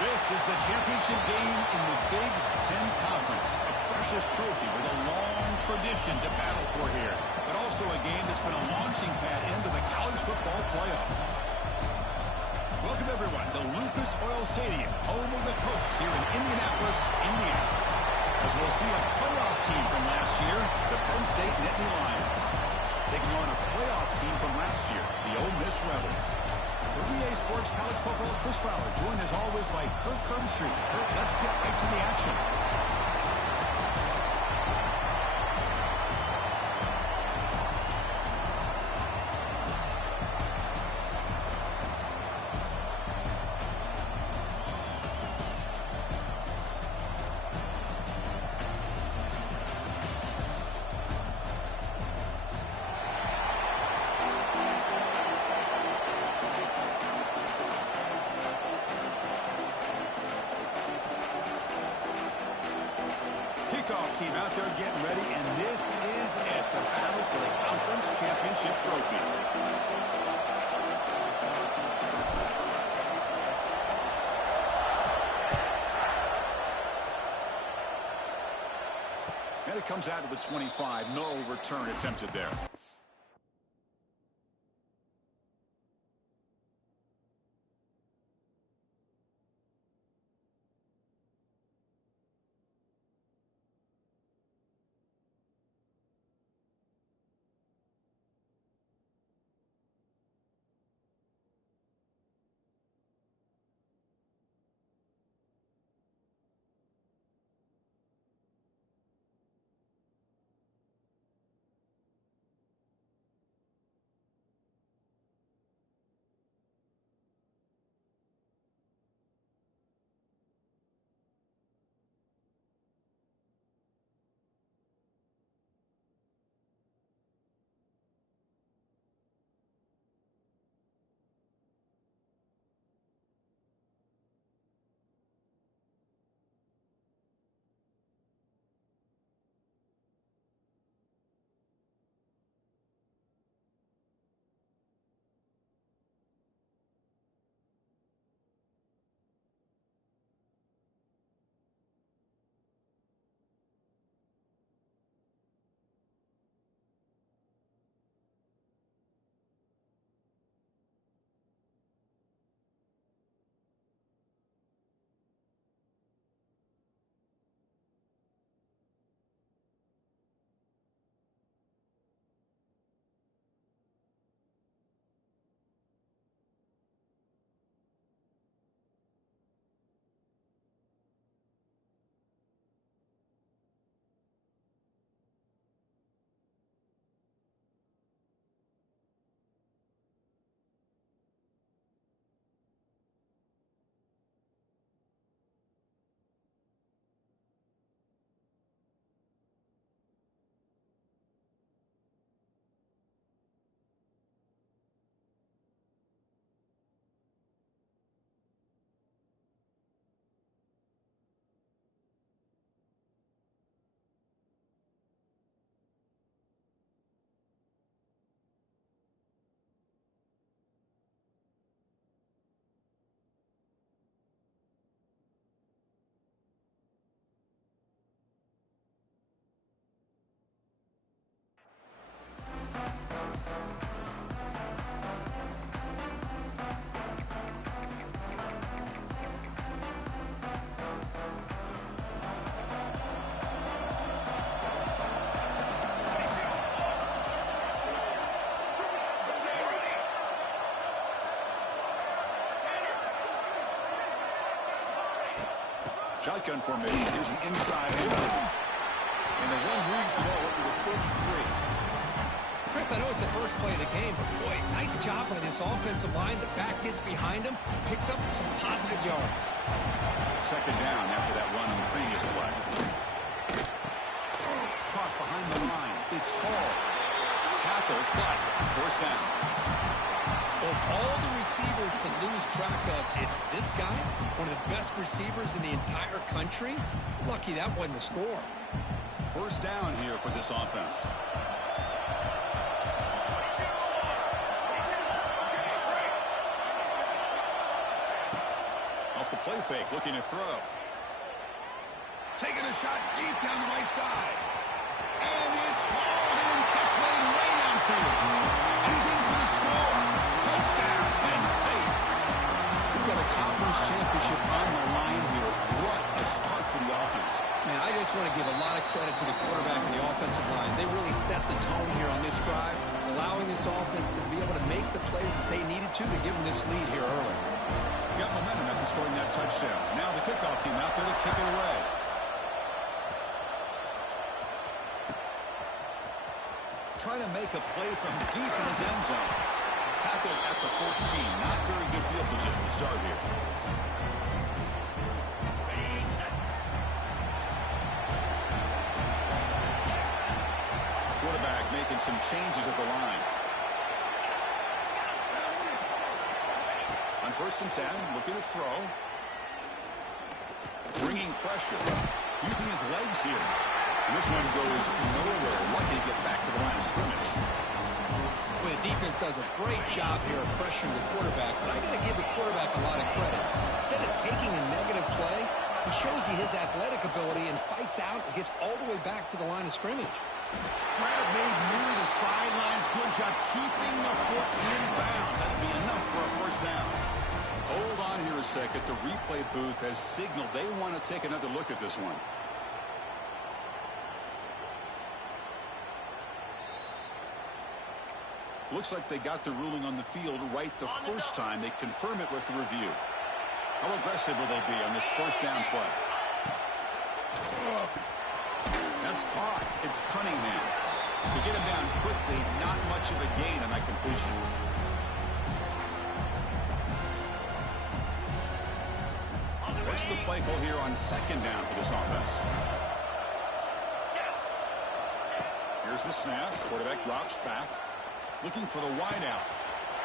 This is the championship game in the Big Ten Conference. A precious trophy with a long tradition to battle for here. But also a game that's been a launching pad into the college football playoff. Welcome, everyone, to Lucas Oil Stadium, home of the Colts here in Indianapolis, Indiana. As we'll see a playoff team from last year, the Penn State Nittany Lions, taking on a playoff team from last year, the Ole Miss Rebels. For EA Sports College Football, Chris Fowler, joined as always by Kirk Herbstreit. Kirk, let's get right to the action. Team out there getting ready, and this is it, the battle for the conference championship trophy. And it comes out of the 25. No return attempted there. Shotgun formation. Here's an inside handoff. And the one moves the ball over the 33. Chris, I know it's the first play of the game, but boy, nice job by this offensive line. The back gets behind him, picks up some positive yards. Second down after that run on the previous play. Caught behind the line. It's called. Tackle, but first down. Of all the receivers to lose track of, it's this guy, one of the best receivers in the entire country. Lucky that wasn't a score. First down here for this offense. Off the play fake, looking to throw. Taking a shot deep down the right side. And it's hauled in, catch made way downfield. And he's in for the score. Touchdown, Penn State. We've got a conference championship on the line here. What a start for the offense. Man, I just want to give a lot of credit to the quarterback and the offensive line. They really set the tone here on this drive, allowing this offense to be able to make the plays that they needed to give them this lead here early. Got momentum after scoring that touchdown. Now the kickoff team out there to kick it away. Trying to make a play from deep in his end zone. Tackled at the 14. Not very good field position to start here. Quarterback making some changes at the line. On 1st and 10, looking to throw. Bringing pressure. Using his legs here. And this one goes nowhere. Lucky to get back to the line of scrimmage. Well, the defense does a great job here of pressuring the quarterback, but I got to give the quarterback a lot of credit. Instead of taking a negative play, he shows he has athletic ability and fights out and gets all the way back to the line of scrimmage. Grab made near the sidelines. Good job keeping the foot in bounds. That'll be enough for a first down. Hold on here a second. The replay booth has signaled they want to take another look at this one. Looks like they got the ruling on the field right the first time. They confirm it with the review. How aggressive will they be on this first down play? That's caught. It's Cunningham. To get him down quickly, not much of a gain on that completion. What's the play call here on second down for this offense? Here's the snap. Quarterback drops back. Looking for the wideout.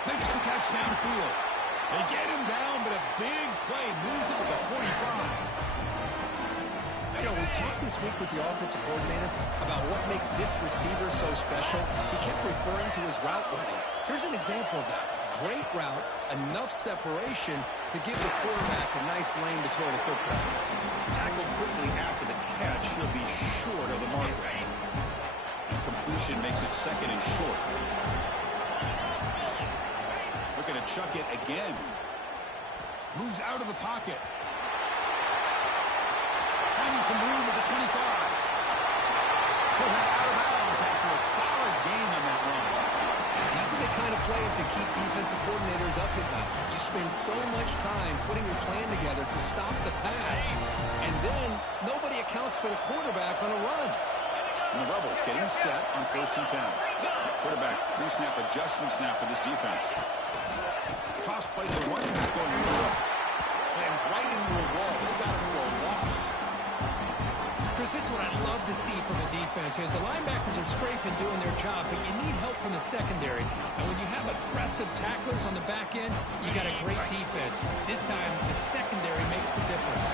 Makes the catch downfield. They get him down, but a big play moves it to the 45. You know, we talked this week with the offensive coordinator about what makes this receiver so special. He kept referring to his route running. Here's an example of that. Great route, enough separation to give the quarterback a nice lane to throw the football. Tackled quickly after the catch. He'll be short of the mark. And completion makes it second and short. Looking to chuck it again. Moves out of the pocket. Finding some room at the 25. Put him out of bounds after a solid gain on that run. These are the kind of plays that keep defensive coordinators up at night. You spend so much time putting your plan together to stop the pass, and then nobody accounts for the quarterback on a run. And the Rebels getting set on 1st and 10. Quarterback pre-snap adjustments now for this defense. Toss play to the running back going left. Slams right into a wall. They've got him for a loss. Chris, this is what I love to see from a defense is the linebackers are scraping doing their job, but you need help from the secondary. And when you have aggressive tacklers on the back end, you got a great defense. This time, the secondary makes the difference.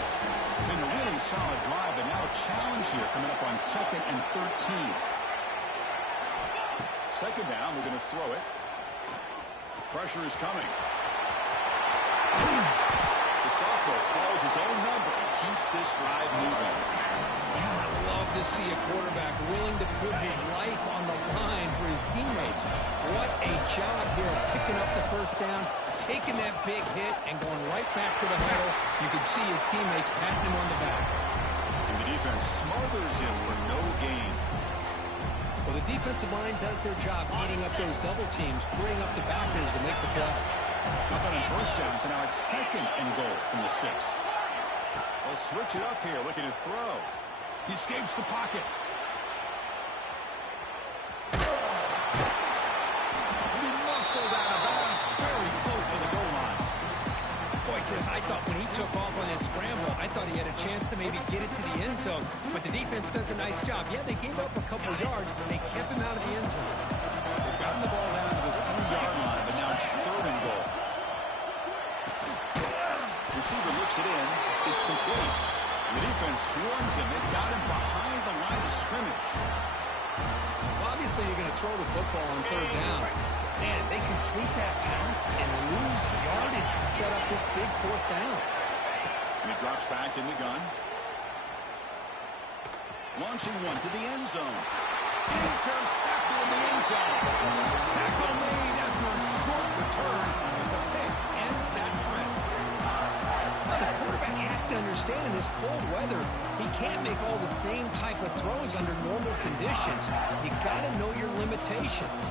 Been a really solid drive, but now a challenge here coming up on 2nd and 13. Second down, we're going to throw it. Pressure is coming. The sophomore calls his own number and keeps this drive moving. God, I love to see a quarterback willing to put his life on the line for his teammates. What a job here picking up the first down, taking that big hit, and going right back to the huddle. You can see his teammates patting him on the back. And the defense smothers him for no gain. Well, the defensive line does their job eating up those double teams, freeing up the backers to make the play. Nothing on first down, so now it's 2nd and goal from the 6. They'll switch it up here, looking to throw. He escapes the pocket. He muscled out of bounds, very close to the goal line. Boy, Chris, I thought when he took off on his scramble, I thought he had a chance to maybe get it to the end zone. But the defense does a nice job. Yeah, they gave up a couple yards, but they kept him out of the end zone. They've gotten the ball down to the 3-yard line, but now it's 3rd and goal. Receiver looks it in. It's complete. The defense swarms him. They've got him behind the line of scrimmage. Well, obviously, you're going to throw the football on 3rd down. Man, they complete that pass and lose yardage to set up this big 4th down. And he drops back in the gun. Launching one to the end zone. Intercepted in the end zone. Tackle made after a short return, but the pick ends that threat. The quarterback has to understand in this cold weather, he can't make all the same type of throws under normal conditions. You got to know your limitations.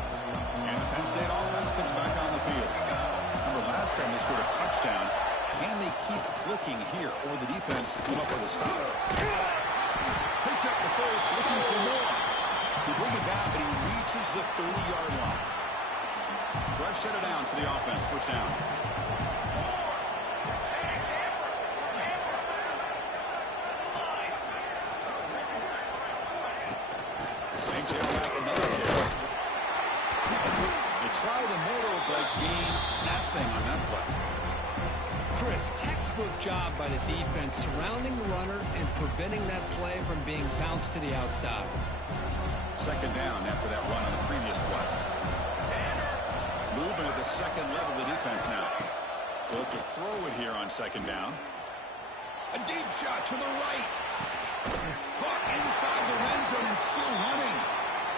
And the Penn State offense comes back on the field. Remember last time they scored a touchdown. Can they keep clicking here, or the defense come up with a stop? Picks up the first, looking for more. He bring it down, but he reaches the 30-yard line. Fresh set of downs for the offense. 1st down. Same tailback, another carry. They try the middle, but gain nothing on that play. Chris, textbook job by the defense surrounding the runner and preventing that play from being bounced to the outside. 2nd down after that run on the previous play. Movement at the 2nd level of the defense now. They'll look to throw it here on 2nd down. A deep shot to the right. Caught inside the red zone and still running.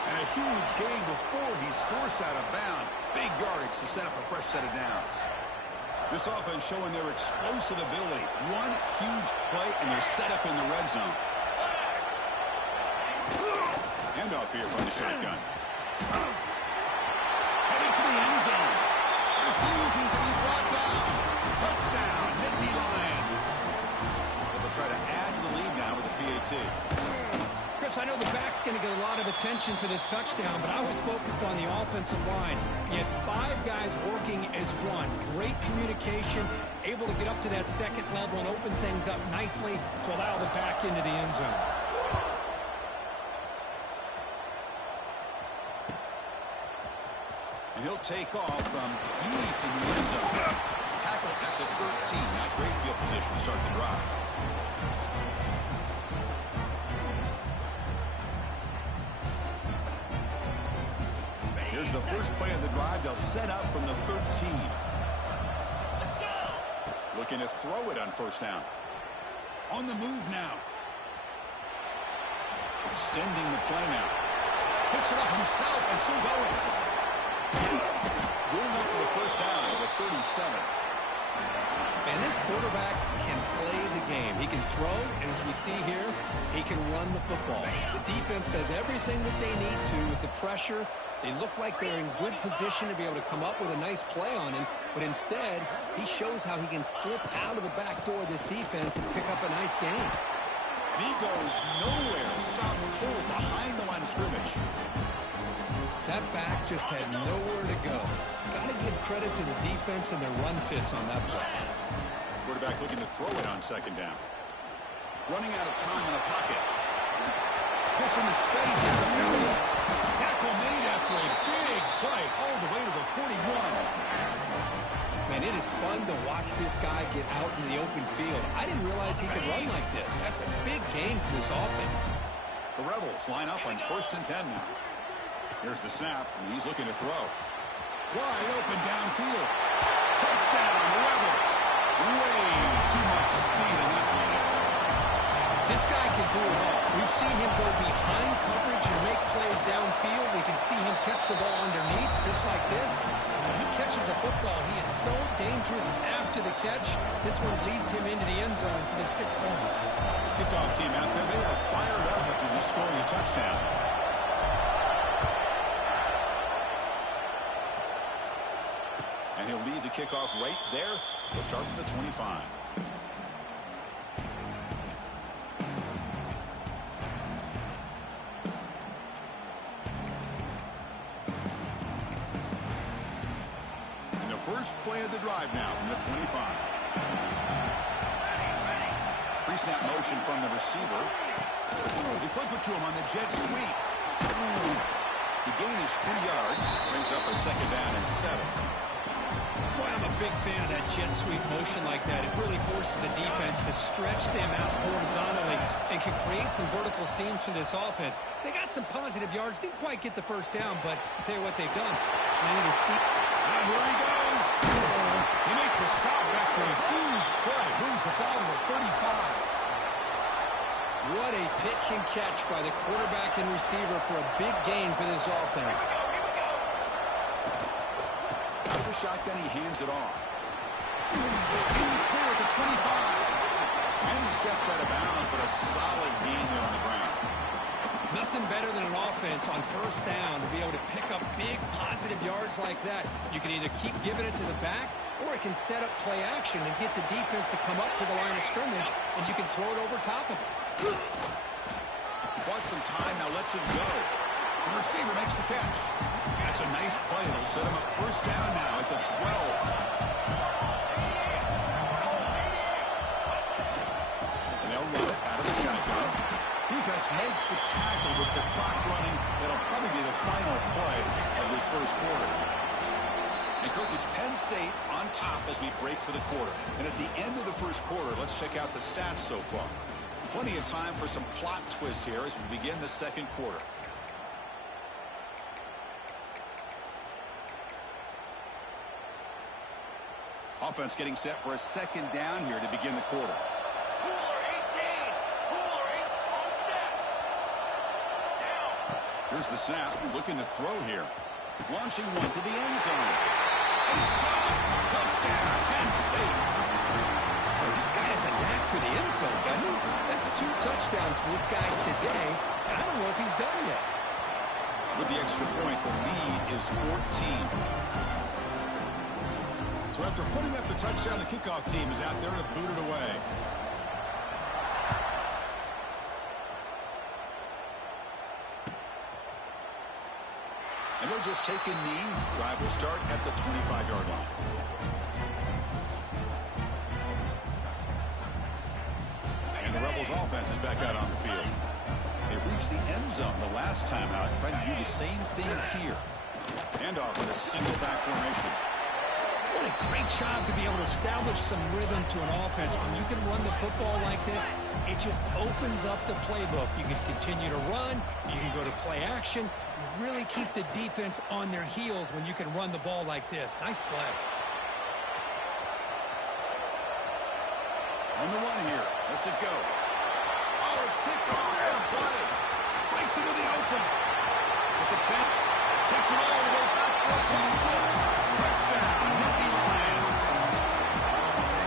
And a huge gain before he's forced out of bounds. Big yardage to set up a fresh set of downs. This offense showing their explosive ability. One huge play, and they're set up in the red zone. Handoff here from the shotgun. Heading for the end zone. Refusing to be brought down. Touchdown, Nittany Lions. They'll try to add to the lead now with the PAT. Chris, I know the back's going to get a lot of attention for this touchdown, but I was focused on the offensive line. You had 5 guys working as one. Great communication, able to get up to that 2nd level and open things up nicely to allow the back into the end zone. And he'll take off from deep in the end zone. Tackle at the 13. Not great field position to start the drive. Here's the first play of the drive. They'll set up from the 13. Let's go. Looking to throw it on 1st down. On the move now. Extending the play now. Picks it up himself and still going. Going up for the 1st down at the 37. And this quarterback can play the game. He can throw, and as we see here, he can run the football. The defense does everything that they need to with the pressure. They look like they're in good position to be able to come up with a nice play on him, but instead, he shows how he can slip out of the back door of this defense and pick up a nice gain. And he goes nowhere. Stop cold behind the line of scrimmage. That back just had nowhere to go. Got to give credit to the defense and their run fits on that play. Quarterback looking to throw it on 2nd down. Running out of time in the pocket. Puts into space at the 50. Tackle made after a big play all the way to the 41. Man, it is fun to watch this guy get out in the open field. I didn't realize he could run like this. That's a big gain for this offense. The Rebels line up on 1st and 10 now. Here's the snap, and he's looking to throw. Wide open downfield. Touchdown, Rebels. Way too much speed in that play. This guy can do it all. We've seen him go behind coverage and make plays downfield. We can see him catch the ball underneath, just like this. And when he catches a football, he is so dangerous after the catch. This one leads him into the end zone for the 6 points. Kickoff team out there, they are fired up after just scoring a touchdown. And he'll lead the kickoff right there. He'll start from the 25. first play of the drive now from the 25. Pre-snap motion from the receiver. They flip it to him on the jet sweep. The gain is 3 yards. Brings up a second down and 7. Boy, I'm a big fan of that jet sweep motion like that. It really forces the defense to stretch them out horizontally and can create some vertical seams for this offense. They got some positive yards. Didn't quite get the first down, but I'll tell you what they've done. Planted a seat. And here he goes. They make the stop after a huge play. Moves the ball to the 35. What a pitch and catch by the quarterback and receiver for a big gain for this offense. Out of the shotgun, he hands it off. In the clear at the 25. And he steps out of bounds, but a solid gain there on the ground. Nothing better than an offense on first down to be able to pick up big positive yards like that. You can either keep giving it to the back, or it can set up play action and get the defense to come up to the line of scrimmage, and you can throw it over top of it. He bought some time, now lets it go. The receiver makes the catch. That's a nice play. It'll set him up first down now at the 12. And they'll run it out of the shotgun. Defense makes the tackle with the clock running. It'll probably be the final play of this first quarter. And Kirk, it's Penn State on top as we break for the quarter. And at the end of the first quarter, let's check out the stats so far. Plenty of time for some plot twists here as we begin the second quarter. Offense getting set for a second down here to begin the quarter. Cooler 18. Cooler 8 on set. Down. Here's the snap. Looking to throw here. Launching one to the end zone. And it's caught. Touchdown, Penn State. Oh, this guy has a knack for the end zone, doesn't he? That's 2 touchdowns for this guy today. And I don't know if he's done yet. With the extra point, the lead is 14. So after putting up the touchdown, the kickoff team is out there to boot it away. And they'll just take a knee. Drive will start at the 25-yard line. And the Rebels offense is back out on the field. They reached the end zone the last time out, trying to do the same thing here. And off in a single back formation. What a great job to be able to establish some rhythm to an offense. When you can run the football like this, it just opens up the playbook. You can continue to run. You can go to play action. You really keep the defense on their heels when you can run the ball like this. Nice play. On the run here. Let's it go. Oh, it's picked off. And play. Breaks into the open. At the 10. Takes it all the way back for a pick 6. Touchdown, Nittany Lions.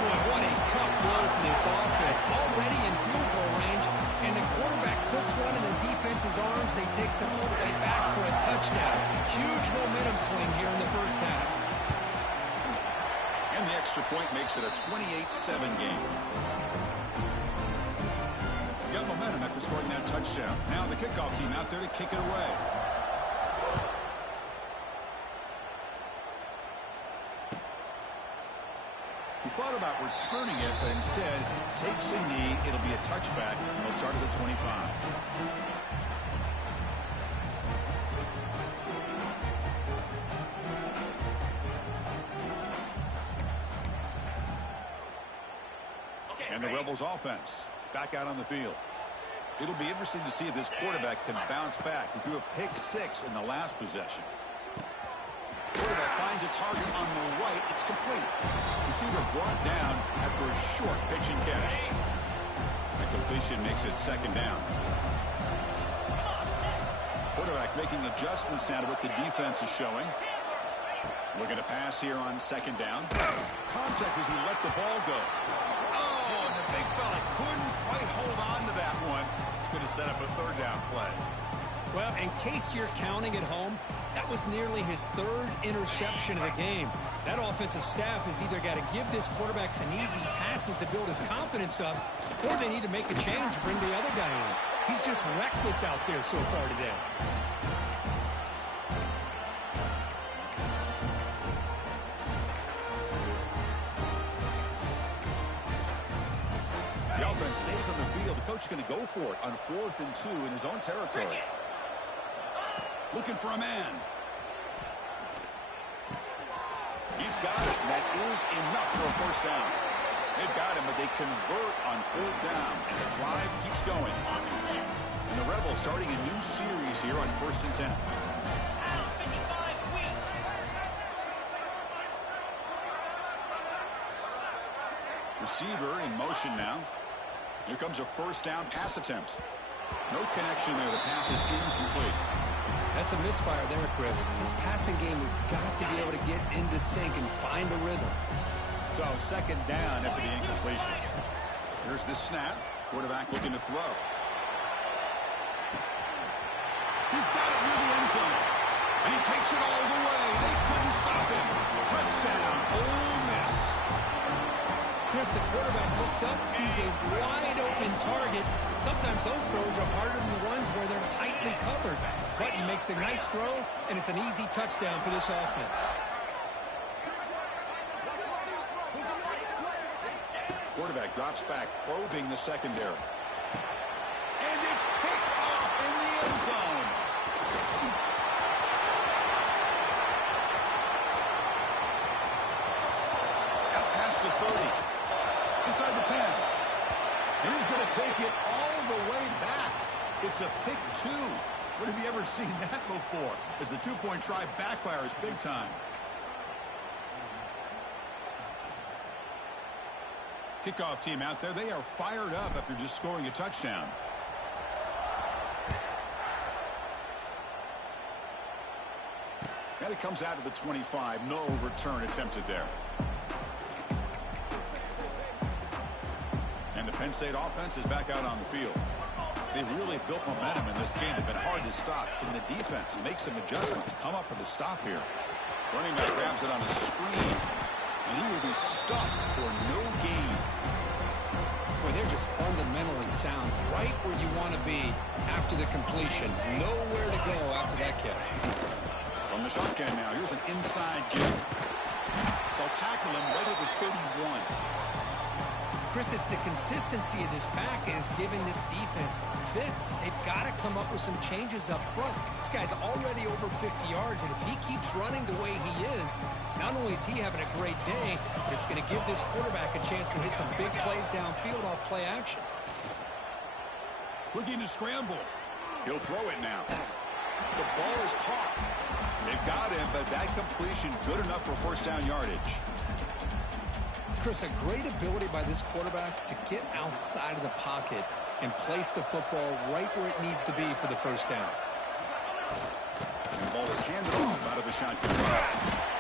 Boy, what a tough blow for this offense. Already in field goal range, and the quarterback puts one in the defense's arms. They take some all the way back for a touchdown. Huge momentum swing here in the first half. And the extra point makes it a 28-7 game. Got momentum after scoring that touchdown. Now the kickoff team out there to kick it away. He thought about returning it, but instead takes a knee. It'll be a touchback. He'll start at the 25. And the Rebels offense back out on the field. It'll be interesting to see if this quarterback can bounce back. He threw a pick 6 in the last possession. Quarterback finds a target on the right. It's complete. Receiver brought down after a short pitch and catch. The completion makes it second down. Quarterback making adjustments now to what the defense is showing. Looking to pass here on second down. Contact as he let the ball go. Oh, and the big fella couldn't quite hold on to that one. Going to set up a third down play. Well, in case you're counting at home, that was nearly his 3rd interception of the game. That offensive staff has either got to give this quarterback some easy passes to build his confidence up, or they need to make a change and bring the other guy in. He's just reckless out there so far today. stays on the field. The coach is going to go for it on 4th and 2 in his own territory. Looking for a man. He's got it, and that is enough for a first down. They've got him, but they convert on 4th down, and the drive keeps going. And the Rebels starting a new series here on 1st and 10. Receiver in motion now. Here comes a first down pass attempt. No connection there. The pass is incomplete. That's a misfire there, Chris. This passing game has got to be able to get into sync and find a rhythm. So 2nd down after the incompletion. Here's the snap. Quarterback looking to throw. He's got it near the end zone. And he takes it all the way. They couldn't stop him. Touchdown, Ole Miss. Chris, the quarterback looks up, sees a wide-open target. Sometimes those throws are harder than the ones where they're tightly covered. But he makes a nice throw, and it's an easy touchdown for this offense. Quarterback drops back, probing the secondary. And it's picked off in the end zone. Out past the 30. Inside the 10. And he's going to take it all the way back. It's a pick 2. When have you ever seen that before? As the 2-point try backfires big time. Kickoff team out there. They are fired up after just scoring a touchdown. And it comes out of the 25. No return attempted there. And the Penn State offense is back out on the field. They really built momentum in this game. It's been hard to stop. Can the defense make some adjustments? Come up with a stop here. Running back grabs it on a screen. And he will be stuffed for no gain. Boy, they're just fundamentally sound. Right where you want to be after the completion. Nowhere to go after that catch. From the shotgun now. Here's an inside give. They'll tackle him right at the 31. Chris, it's the consistency of this pack is giving this defense fits. They've got to come up with some changes up front. This guy's already over 50 yards, and if he keeps running the way he is, not only is he having a great day, but it's going to give this quarterback a chance to hit some big plays downfield off play action. Looking to scramble. He'll throw it now. The ball is caught. They've got him, but that completion good enough for first down yardage. Chris, a great ability by this quarterback to get outside of the pocket and place the football right where it needs to be for the first down. And the ball is handed off out of the shotgun.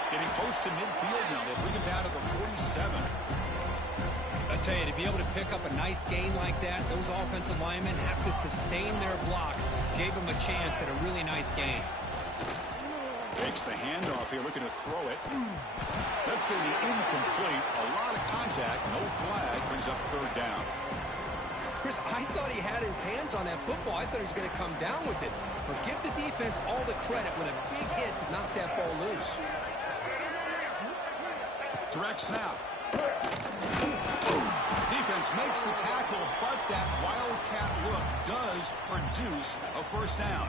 Getting close to midfield now. They bring him down to the 47. I tell you, to be able to pick up a nice gain like that, those offensive linemen have to sustain their blocks. Gave them a chance at a really nice gain. Takes the handoff here, looking to throw it. That's going to be incomplete. A lot of contact, no flag, brings up 3rd down. Chris, I thought he had his hands on that football. I thought he was going to come down with it. But give the defense all the credit with a big hit to knock that ball loose. Direct snap. Defense makes the tackle, but that wildcat look does produce a first down.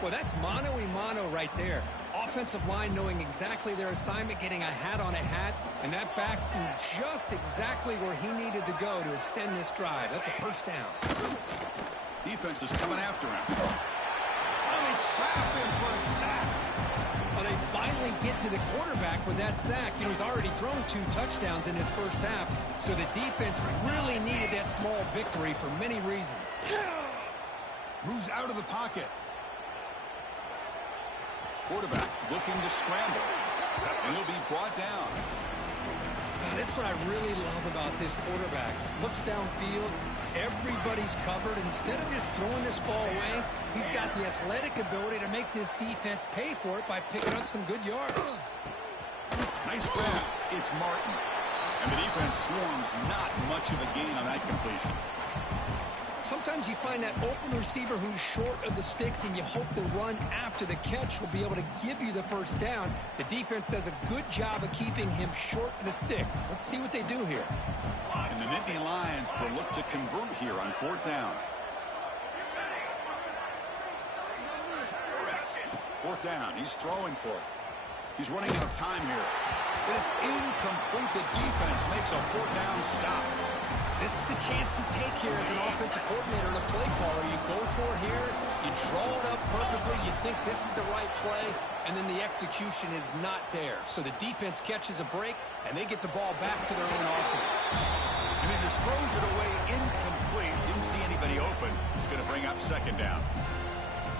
Well, that's mano-a-mano right there. Offensive line knowing exactly their assignment, getting a hat on a hat, and that back threw just exactly where he needed to go to extend this drive. That's a first down. Defense is coming after him. Oh, they trap him for a sack. Well, they finally get to the quarterback with that sack. You know, he's already thrown 2 touchdowns in his first half, so the defense really needed that small victory for many reasons. Moves out of the pocket. Quarterback looking to scramble, and he'll be brought down. That's what I really love about this quarterback. Looks downfield, everybody's covered. Instead of just throwing this ball away, he's got the athletic ability to make this defense pay for it by picking up some good yards. Nice grab. It's Martin. And the defense swarms not much of a gain on that completion. Sometimes you find that open receiver who's short of the sticks, and you hope the run after the catch will be able to give you the first down. The defense does a good job of keeping him short of the sticks. Let's see what they do here. And the Nittany Lions will look to convert here on 4th down. 4th down. He's throwing for it. He's running out of time here. But it's incomplete. The defense makes a 4th down stop. This is the chance you take here as an offensive coordinator and a play caller. You go for it here. You draw it up perfectly. You think this is the right play, and then the execution is not there. So the defense catches a break, and they get the ball back to their own offense. And he just throws it away incomplete. Didn't see anybody open. He's going to bring up 2nd down.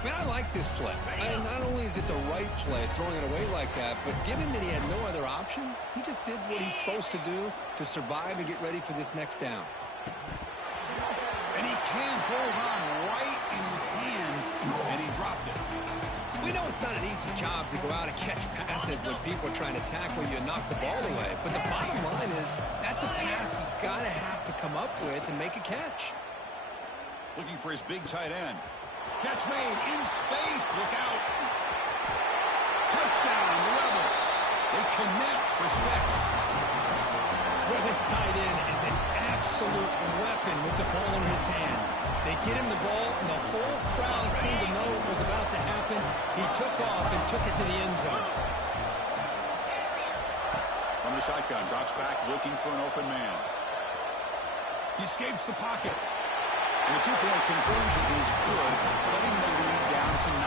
Man, I like this play. And not only is it the right play, throwing it away like that, but given that he had no other option, he just did what he's supposed to do to survive and get ready for this next down. And he can't hold on right in his hands, and he dropped it. We know it's not an easy job to go out and catch passes when people are trying to tackle you and knock the ball away. But the bottom line is that's a pass you got to have to come up with and make a catch. Looking for his big tight end. Catch made in space. Look out. Touchdown, Rebels. They connect for 6. Well, this tight end is an absolute weapon with the ball in his hands. They get him the ball, and the whole crowd seemed to know what was about to happen. He took off and took it to the end zone. From the shotgun, drops back, looking for an open man. He escapes the pocket. And the 2-point conversion is good, letting the lead down to 9.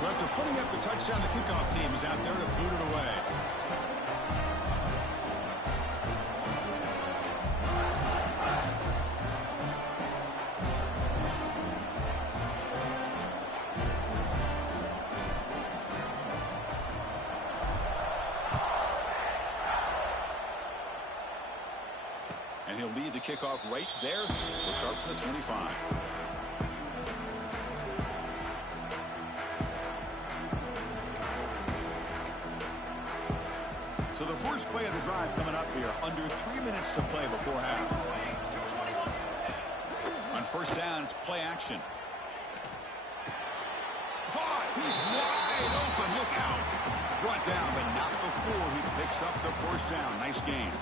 So after putting up the touchdown, the kickoff team is out there to boot it away. And he'll lead the kickoff right there. We'll start from the 25. So the first play of the drive coming up here. Under 3 minutes to play before half. On 1st down, it's play action. Caught! He's wide open. Look out! Brought down, but not before he picks up the 1st down. Nice gain.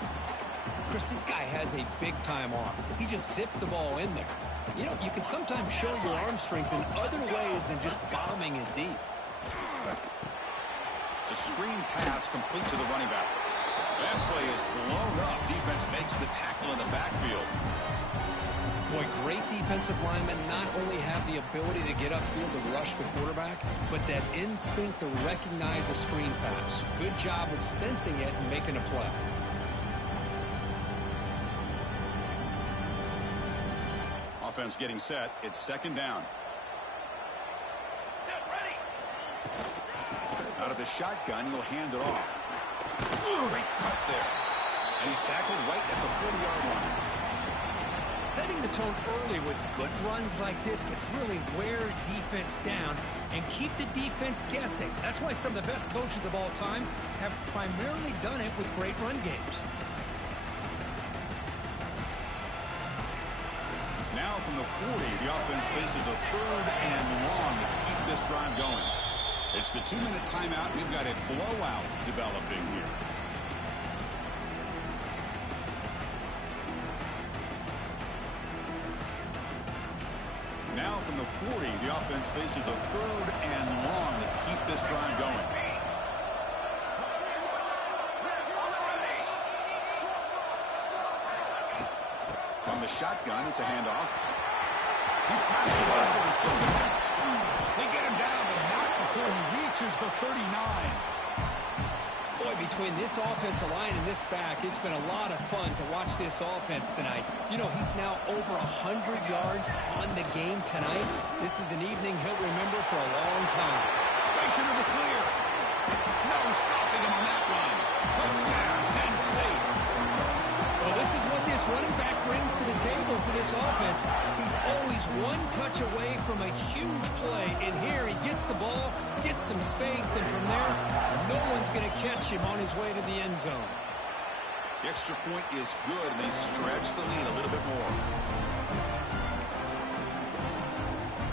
Chris, this guy has a big-time arm. He just zipped the ball in there. You know, you can sometimes show your arm strength in other ways than just bombing it deep. It's a screen pass complete to the running back. That play is blown up. Defense makes the tackle in the backfield. Boy, great defensive linemen not only have the ability to get upfield to rush the quarterback, but that instinct to recognize a screen pass. Good job of sensing it and making a play. Offense getting set. It's 2nd down. Set, ready. Out of the shotgun, he'll hand it off. Great cut there. And he's tackled right at the 40-yard line. Setting the tone early with good runs like this can really wear defense down and keep the defense guessing. That's why some of the best coaches of all time have primarily done it with great run games. Now from the 40, the offense faces a 3rd and long to keep this drive going. It's the 2-minute timeout. We've got a blowout developing here. Now from the 40, the offense faces a 3rd and long to keep this drive going. From the shotgun, it's a handoff. He's passing over and still they get him down, but not before he reaches the 39. Boy, between this offensive line and this back, it's been a lot of fun to watch this offense tonight. You know, he's now over 100 yards on the game tonight. This is an evening he'll remember for a long time. Breaks into the clear. No stopping him on that one. Touchdown, Penn State. Well, this is what this running back brings to the table for this offense. He's always one touch away from a huge play. And here he gets the ball, gets some space, and from there, no one's going to catch him on his way to the end zone. The extra point is good, and they stretch the lead a little bit more.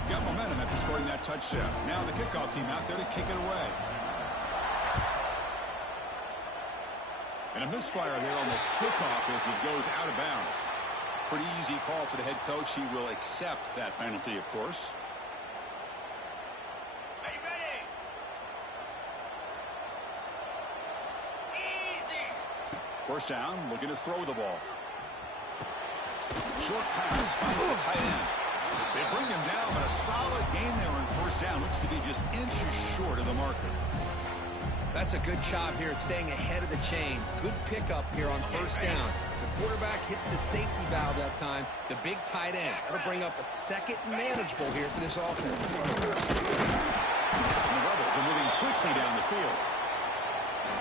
Got momentum after scoring that touchdown. Now the kickoff team out there to kick it away. And a misfire there on the kickoff as it goes out of bounds. Pretty easy call for the head coach. He will accept that penalty, of course. Are you ready? Easy. First down, looking to throw the ball. Short pass, finds the tight end. They bring him down, but a solid gain there on first down. Looks to be just inches short of the marker. That's a good job here, staying ahead of the chains. Good pickup here on first down. The quarterback hits the safety valve that time. The big tight end. That'll bring up a second manageable here for this offense. The Rebels are moving quickly down the field.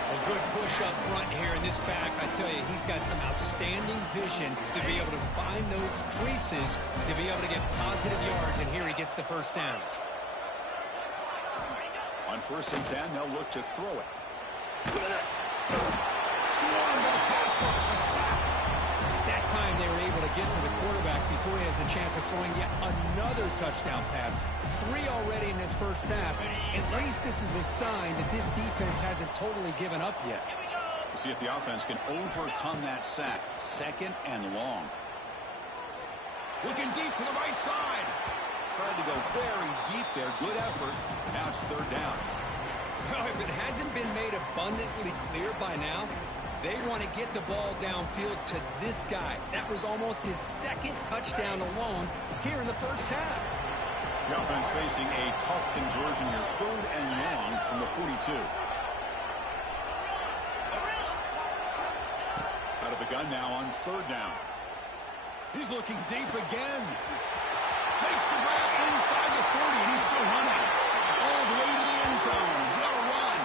A good push up front here in this back. I tell you, he's got some outstanding vision to be able to find those creases, to be able to get positive yards, and here he gets the first down. On first and 10, they'll look to throw it. That time they were able to get to the quarterback before he has a chance of throwing yet another touchdown pass. 3 already in this first half. At least this is a sign that this defense hasn't totally given up yet. We'll see if the offense can overcome that sack. Second and long. Looking deep to the right side. Tried to go very deep there. Good effort. Now it's third down. Well, if it hasn't been made abundantly clear by now, they want to get the ball downfield to this guy. That was almost his second touchdown alone here in the first half. The offense facing a tough conversion here. Third and long from the 42. Out of the gun now on third down. He's looking deep again. Makes the grab inside the 30, and he's still running. All the way to the end zone. What a run.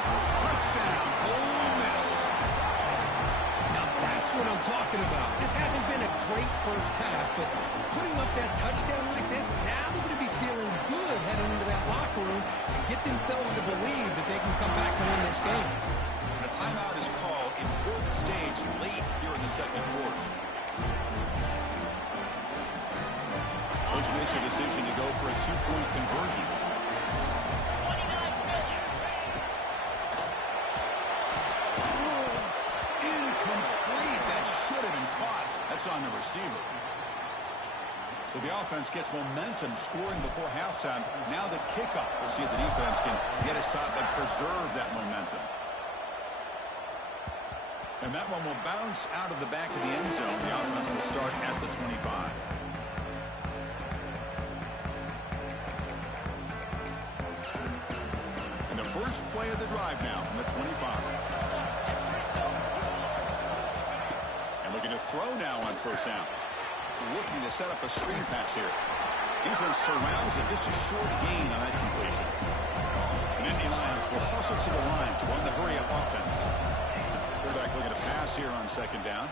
Touchdown. Ole Miss. Now that's what I'm talking about. This hasn't been a great first half, but putting up that touchdown like this, now they're going to be feeling good heading into that locker room and get themselves to believe that they can come back and win this game. A timeout is called. Important stage late here in the second quarter. Coach makes a decision to go for a two-point conversion. Incomplete. That should have been caught. That's on the receiver. So the offense gets momentum scoring before halftime. Now the kickoff. We'll see if the defense can get a stop and preserve that momentum. And that one will bounce out of the back of the end zone. The offense will start at the 25. And the first play of the drive now from the 25. And looking to throw now on first down. Looking to set up a screen pass here. Defense surrounds it. Just a short gain on that completion. And Indy Lions will hustle to the line to run the hurry-up offense. Quarterback looking to pass here on second down.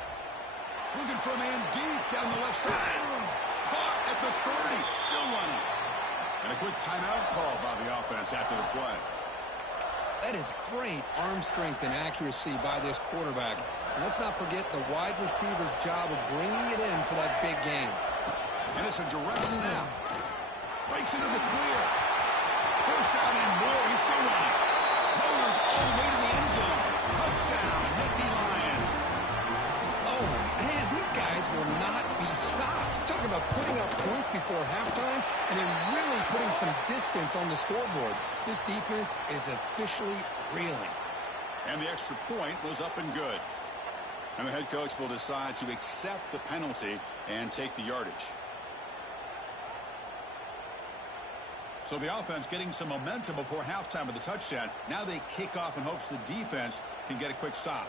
Looking for a man deep down the left side. Caught at the 30. Still running. And a quick timeout call by the offense after the play. That is great arm strength and accuracy by this quarterback. And let's not forget the wide receiver's job of bringing it in for that big game. And it's a direct snap. Breaks into the clear. First down and more. He's still running. Mowers all the way to the end zone. Touchdown, Nittany Lions. Oh, man, these guys will not be stopped. Talking about putting up points before halftime and then really putting some distance on the scoreboard. This defense is officially reeling. And the extra point was up and good. And the head coach will decide to accept the penalty and take the yardage. So the offense getting some momentum before halftime with the touchdown. Now they kick off in hopes the defense can get a quick stop.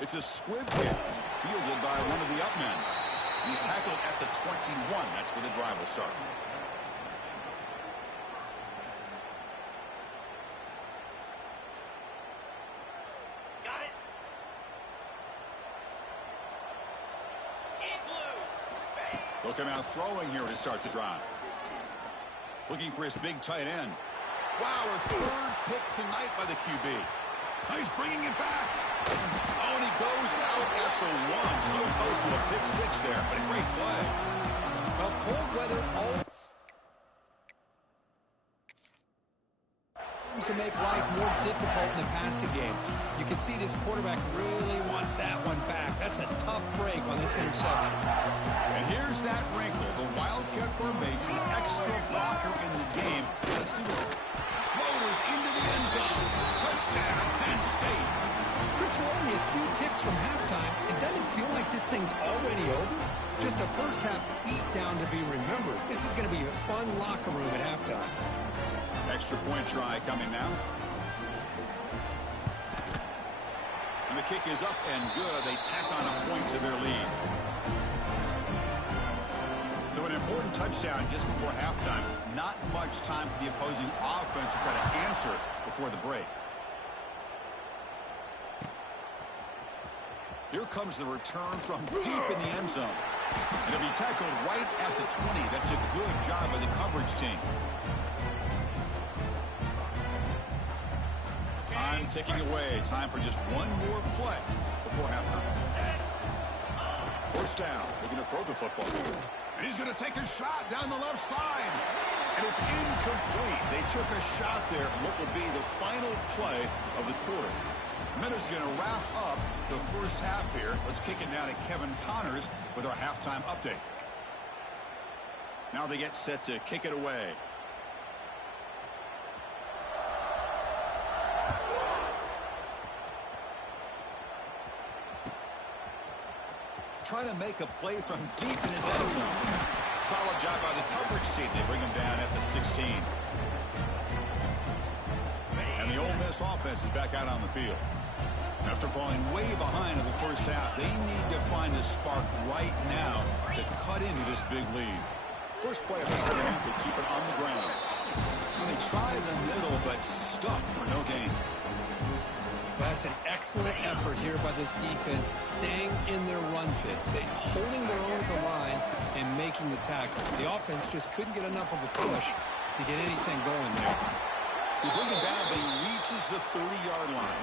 It's a squib kick fielded by one of the up men. He's tackled at the 21. That's where the drive will start. Got it. In blue. Bang. They'll come out throwing here to start the drive. Looking for his big tight end. Wow, a third pick tonight by the QB. He's bringing it back. Oh, and he goes out at the 1. So close to a pick 6 there, but a great play. Well, cold weather always to make life more difficult in the passing game. You can see this quarterback really wants that one back. That's a tough break on this interception. And here's that wrinkle, the Wildcat formation, extra blocker in the game. Let's see what floaters into the end zone. Touchdown, Penn State. Chris, we're only a few ticks from halftime. It doesn't feel like this thing's already over. Just a first half beat down to be remembered. This is going to be a fun locker room at halftime. Extra point try coming now. And the kick is up and good. They tack on a point to their lead. So an important touchdown just before halftime. Not much time for the opposing offense to try to answer before the break. Here comes the return from deep in the end zone. And it'll be tackled right at the 20. That's a good job by the coverage team. Time ticking away. Time for just one more play before halftime. First down. Looking to throw the football. And he's going to take a shot down the left side. And it's incomplete. They took a shot there. What will be the final play of the quarter. Minutes going to wrap up the first half here. Let's kick it down to Kevin Connors with our halftime update. Now they get set to kick it away. Trying to make a play from deep in his end zone. Solid job by the coverage team. They bring him down at the 16. And the Ole Miss offense is back out on the field. After falling way behind in the first half, they need to find a spark right now to cut into this big lead. First play of the second half, they keep it on the ground. And they try the middle, but stuck for no gain. That's an excellent effort here by this defense, staying in their run fits. They're holding their own at the line and making the tackle. The offense just couldn't get enough of a push to get anything going there. They bring him down, but he reaches the 30-yard line.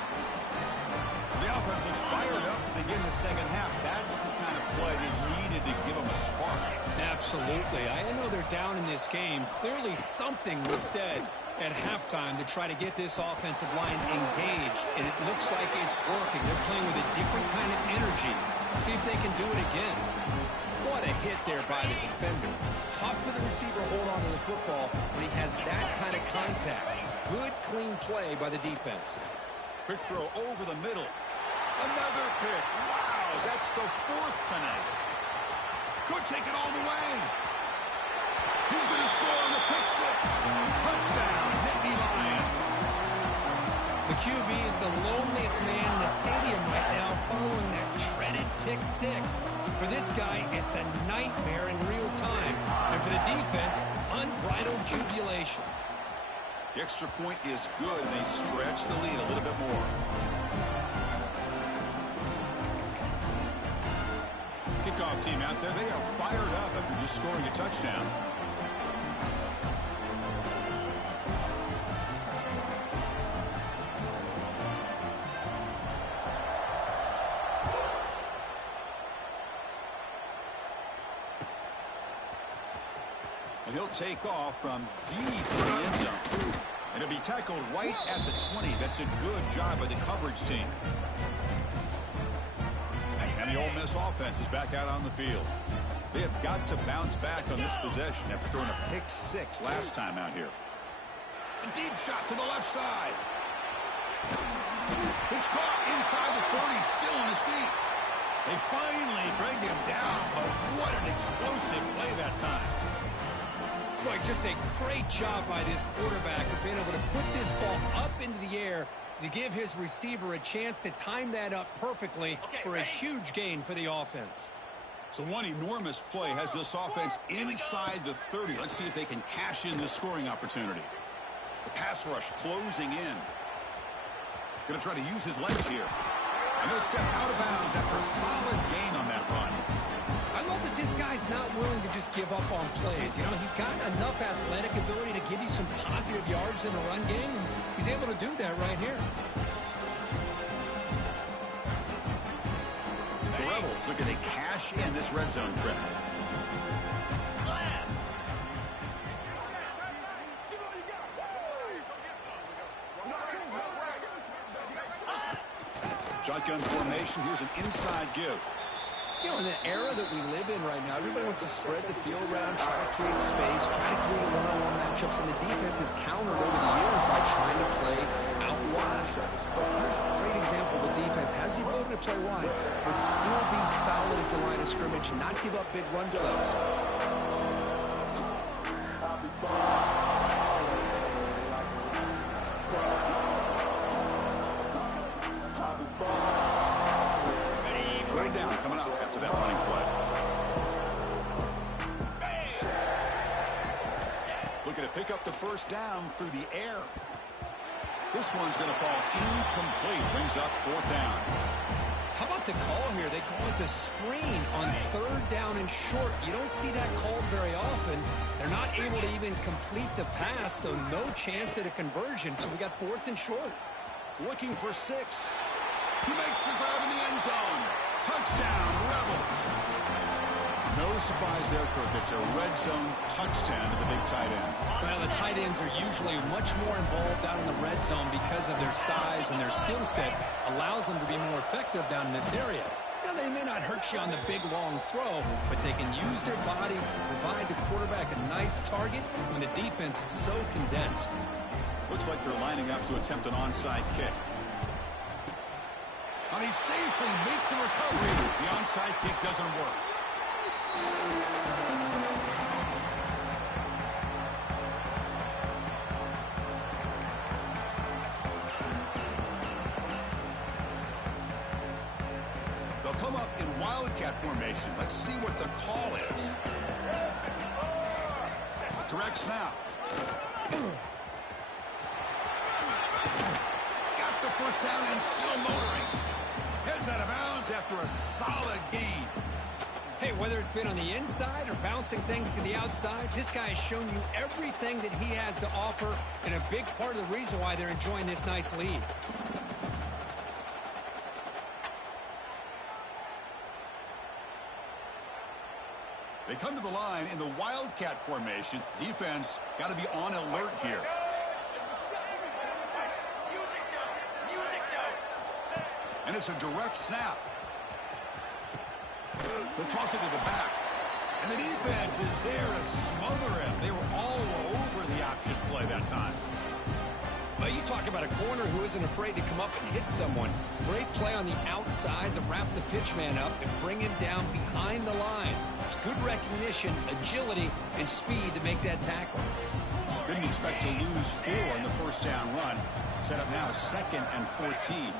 The offense looks fired up to begin the second half. That's the kind of play they needed to give them a spark. Absolutely. I know they're down in this game. Clearly something was said at halftime to try to get this offensive line engaged, and it looks like it's working. They're playing with a different kind of energy. See if they can do it again. What a hit there by the defender. Tough for the receiver to hold on to the football when he has that kind of contact. Good, clean play by the defense. Quick throw over the middle. Another pick. Wow, that's the 4th tonight. Could take it all the way. He's going to score on the pick 6. Touchdown, Nittany Lions. The QB is the loneliest man in the stadium right now following that dreaded pick 6. For this guy, it's a nightmare in real time. And for the defense, unbridled jubilation. The extra point is good, and they stretch the lead a little bit more. Kickoff team out there, they are fired up after just scoring a touchdown. And he'll take off from deep in the end zone. And he'll be tackled right at the 20. That's a good job by the coverage team. And the Ole Miss offense is back out on the field. They have got to bounce back on this possession after throwing a pick 6 last time out here. A deep shot to the left side. It's caught inside the 30, still on his feet. They finally bring him down, but what an explosive play that time. Boy, just a great job by this quarterback of being able to put this ball up into the air to give his receiver a chance to time that up perfectly for a huge gain for the offense. So one enormous play has this offense inside the 30. Let's see if they can cash in this scoring opportunity. The pass rush closing in. Going to try to use his legs here. And he'll step out of bounds after a solid gain on that run. I love that this guy's not willing to just give up on plays. You know, he's got enough athletic ability to give you some positive yards in the run game, and he's able to do that right here. The Rebels looking to cash in this red zone trip. Shotgun formation. Here's an inside give. You know, in the era that we live in right now, everybody wants to spread the field around, try to create space, try to create one-on-one matchups, and the defense has countered over the years by trying to play out wide. But here's a great example. The defense has the ability to play wide, but still be solid at the line of scrimmage and not give up big run plays. Third down coming up after that running play. Looking to pick up the first down through the air. This one's going to fall incomplete. Brings up fourth down. How about the call here? They call it the screen on third down and short. You don't see that called very often. They're not able to even complete the pass, so no chance at a conversion. So we got fourth and short. Looking for 6. He makes the grab in the end zone. Touchdown, Rebels. No surprise there, Kirk. It's a red zone touchdown to the big tight end. Well, the tight ends are usually much more involved out in the red zone because of their size, and their skill set allows them to be more effective down in this area. Now, they may not hurt you on the big, long throw, but they can use their bodies, provide the quarterback a nice target when the defense is so condensed. Looks like they're lining up to attempt an onside kick. And he safely makes the recovery. The onside kick doesn't work. They'll come up in wildcat formation. Let's see what the call is. Direct snap. Got the first down and still motoring. Heads out of bounds after a solid gain. Hey, whether it's been on the inside or bouncing things to the outside, this guy has shown you everything that he has to offer, and a big part of the reason why they're enjoying this nice lead. They come to the line in the wildcat formation. Defense got to be on alert here. And it's a direct snap. They'll toss it to the back. And the defense is there to smother him. They were all over the option play that time. Well, you talk about a corner who isn't afraid to come up and hit someone. Great play on the outside to wrap the pitchman up and bring him down behind the line. It's good recognition, agility, and speed to make that tackle. Didn't expect to lose 4 in the first down run. Set up now 2nd and 14.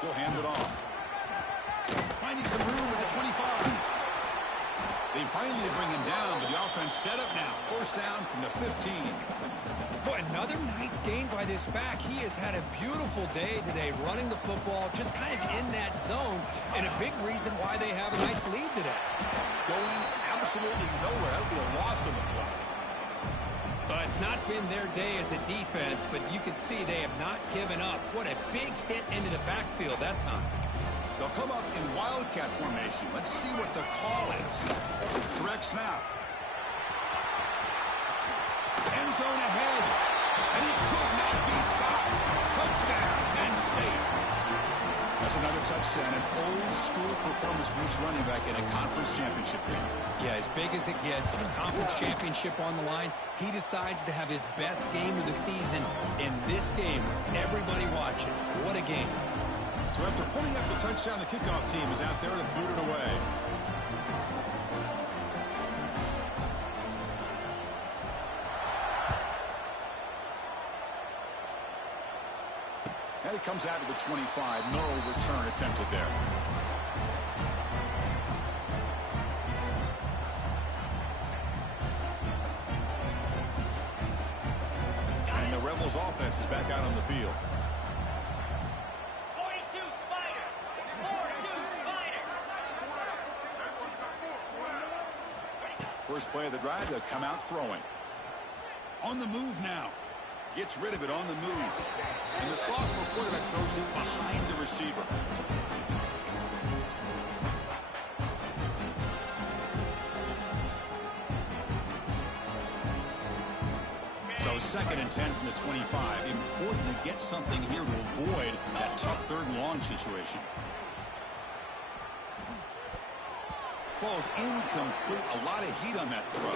He'll hand it off. Finding some room at the 25. They finally bring him down, but the offense set up now. First down from the 15. Boy, another nice game by this back. He has had a beautiful day today running the football, just kind of in that zone, and a big reason why they have a nice lead today. Going absolutely nowhere. That'll be a loss on the play. It's not been their day as a defense, but you can see they have not given up. What a big hit into the backfield that time. They'll come up in wildcat formation. Let's see what the call is. Direct snap. End zone ahead. And he could not be stopped. Touchdown, Penn State. That's another touchdown. An old-school performance from this running back in a conference championship game. Yeah, as big as it gets, a conference championship on the line. He decides to have his best game of the season in this game. Everybody watching. What a game. So after putting up the touchdown, the kickoff team is out there to boot it away. And it comes out to the 25. No return attempted there. And the Rebels offense is back out on the field. 42 Spider. 42 Spider. first play of the drive, they'll come out throwing. On the move now. Gets rid of it on the move. And the sophomore quarterback throws it behind the receiver. So 2nd and 10 from the 25. Important to get something here to avoid that tough 3rd and long situation. Ball's incomplete. A lot of heat on that throw.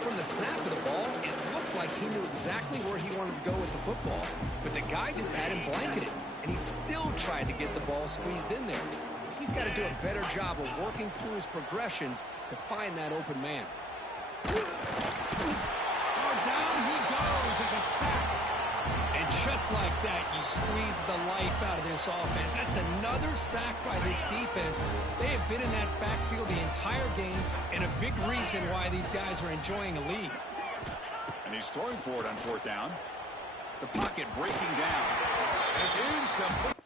From the snap of the ball, it looked like he knew exactly where he wanted to go with the football. But the guy just had him blanketed, and he still tried to get the ball squeezed in there. He's got to do a better job of working through his progressions to find that open man. Down he goes. It's a sack. And just like that, you squeeze the life out of this offense. That's another sack by this defense. They have been in that backfield the entire game, and a big reason why these guys are enjoying a lead. And he's throwing for it on 4th down. The pocket breaking down. And it's incomplete.